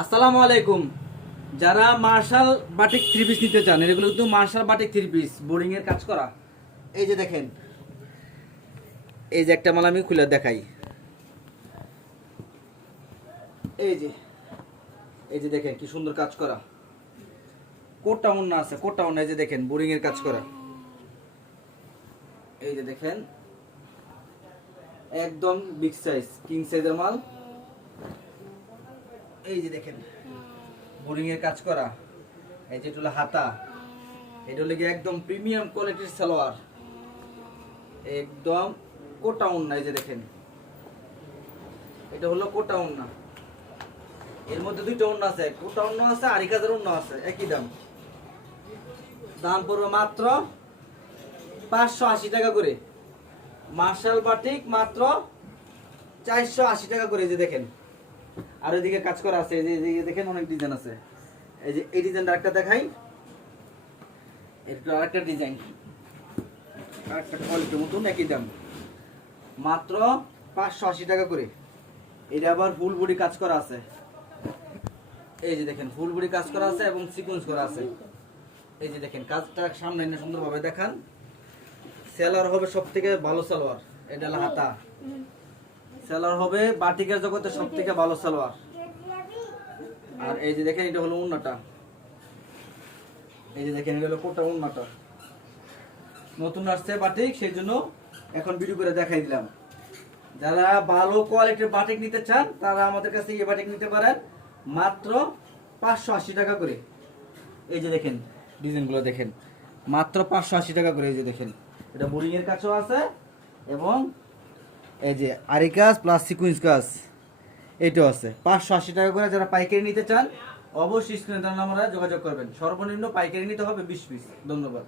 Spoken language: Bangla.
আসসালামু আলাইকুম। যারা মার্শাল বাটিক থ্রি পিস নিতে চান, এগুলো কিন্তু মার্শাল বাটিক থ্রি পিস বোরিং এর কাজ করা। এই যে দেখেন, এই যে একটা মাল আমি খুলে দেখাই। এই যে এই যে দেখেন কি সুন্দর কাজ করা, কোটটা ওন্না আছে, কোটটা ওন্না। এই যে দেখেন বোরিং এর কাজ করা। এই যে দেখেন একদম বিগ সাইজ, কিং সাইজের মাল। এই যে দেখেন বোরিং এর কাজ করা। এই যে এটা হলো হাতা, এটা হলো গিয়ে একদম প্রিমিয়াম কোয়ালিটির সালোয়ার, একদম কোটা ওন্না। এই যে দেখেন এটা হলো কোটা ওন্না। এর মধ্যে দুইটা ওন্না আছে, কোটা ওন্না আছে আর ইকাজের ওন্না আছে, একই দাম। দাম পড়বে মাত্র 580 টাকা করে। মার্শাল বাটিক মাত্র 480 টাকা করে। এই যে দেখেন আর এদিকে কাজ করা আছে। এই যে দেখেন অনেক ডিজাইন আছে। এই যে এই ডিজাইনটা একটা দেখাই, এটা আরেকটা ডিজাইন, আরেকটা কোয়ালিটির মতন, একই দাম মাত্র 580 টাকা করে। এটা আবার ফুল বডি কাজ করা আছে। এই যে দেখেন ফুল বডি কাজ করা আছে এবং সিকোয়েন্স করা আছে। এই যে দেখেন কাজটা সামনে এনে সুন্দরভাবে দেখান। সেলার হবে সব থেকে ভালো সালোয়ার, এটা হলো হাতা। সেলার হবে বাটিকের জগতে সব থেকে ভালো সালোয়ার। আর এই যে দেখেন এটা হলো ওন্নাটা। এই যে দেখেন এটা হলো কোটা ওন্নাটা। নতুন আসছে বাটিক, সেই জন্য এখন ভিডিও করে দেখাই দিলাম। যারা ভালো কোয়ালিটির বাটিক নিতে চান তারা আমাদের কাছে এই বাটিক নিতে পারেন মাত্র 580 টাকা করে। এই যে দেখেন ডিজাইনগুলো দেখেন, মাত্র 580 টাকা করে। এই যে দেখেন এটা বোরিং এর কাছেও আছে এবং এই যে আরি কাজ প্লাস সিকুয়েন্স কাজ এটাও আছে। 580 টাকা করে। যারা পাইকারি নিতে চান অবশ্যই স্ক্রিনে দেওয়া নাম্বারে যোগাযোগ করবেন। সর্বনিম্ন পাইকারি নিতে হবে 20 পিস। ধন্যবাদ।